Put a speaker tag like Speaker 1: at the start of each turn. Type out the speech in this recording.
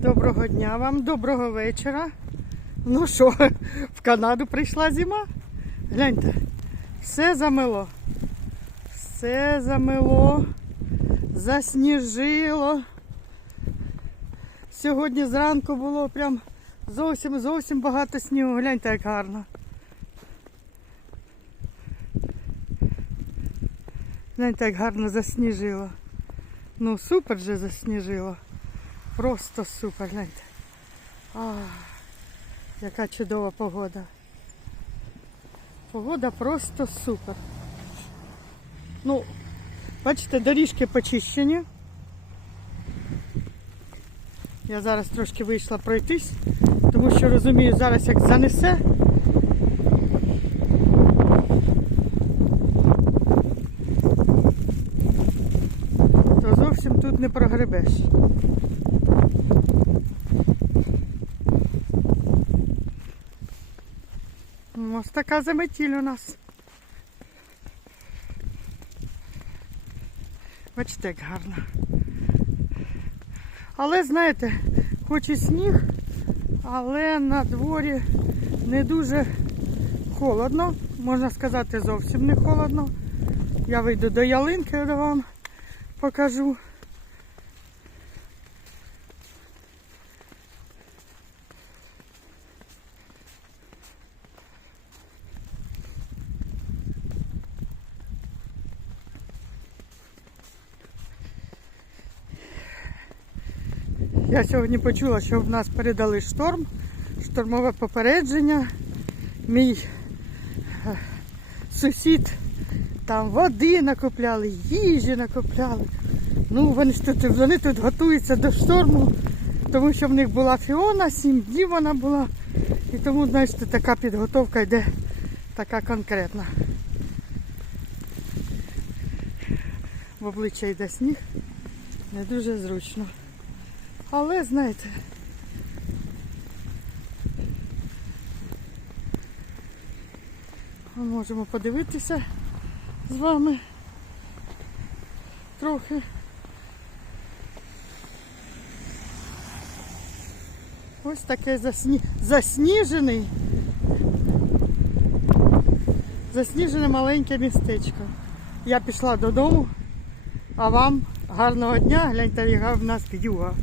Speaker 1: Доброго дня вам, доброго вечора. Ну що, в Канаду прийшла зима? Гляньте, все замело. Все замело, засніжило. Сьогодні зранку було прям зовсім зовсім багато снігу. Гляньте, як гарно. Гляньте, як гарно засніжило. Ну, супер же засніжило. Просто супер, гляньте. Яка чудова погода. Погода просто супер. Ну, бачите, доріжки почищені. Я зараз трошки вийшла пройтись, тому що розумію, зараз як занесе. Зовсім тут не прогребеш. Ось така заметіль у нас. Бачите, як гарно. Але знаєте, хоч і сніг, але на дворі не дуже холодно, можна сказати, зовсім не холодно. Я вийду до ялинки, я вам покажу. Я сьогодні почула, що в нас передали шторм, штормове попередження. Мій е, сусід там води накопляли, їжі накопляли. Ну, вони тут, вони тут готуються до шторму, тому що в них була фіона, сім днів вона була. І тому, знаєте, така підготовка йде така конкретна. В обличчя йде сніг, не дуже зручно. Але знаєте. Ми можемо подивитися з вами трохи. Ось таке засні... засніжений. Засніжене маленьке містечко. Я пішла додому, а вам гарного дня, гляньте, яка в нас в'юга.